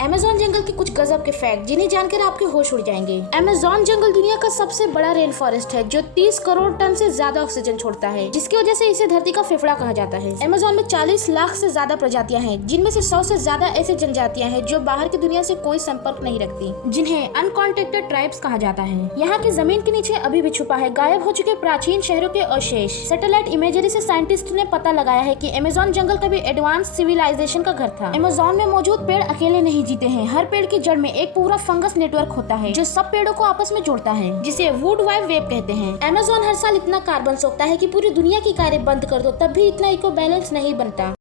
Amazon जंगल के कुछ गजब के फैक्ट जिन्हें जानकर आपके होश उड़ जाएंगे। अमेज़न जंगल दुनिया का सबसे बड़ा रेन फॉरेस्ट है जो 30 करोड़ टन से ज्यादा ऑक्सीजन छोड़ता है, जिसकी वजह से इसे धरती का फेफड़ा कहा जाता है। अमेज़न में 40 लाख से ज्यादा प्रजातियां हैं, जिनमें से 100 से ज्यादा ऐसी जनजातियां हैं जो बाहर की दुनिया से कोई संपर्क नहीं रखती, जिन्हें अनकॉन्टेक्टेड ट्राइब्स कहा जाता है। यहाँ की जमीन के नीचे अभी भी छुपा है गायब हो चुके प्राचीन शहरों के अवशेष। सैटेलाइट इमेजरी से साइंटिस्ट ने पता लगाया है कि अमेज़न जंगल कभी एडवांस सिविलाइजेशन का घर था। अमेज़न में मौजूद पेड़ अकेले नहीं जीते हैं, हर पेड़ की जड़ में एक पूरा फंगस नेटवर्क होता है जो सब पेड़ों को आपस में जोड़ता है, जिसे वुड वाइड वेब कहते हैं। अमेज़न हर साल इतना कार्बन सोखता है कि पूरी दुनिया की कारें बंद कर दो तब भी इतना इको बैलेंस नहीं बनता।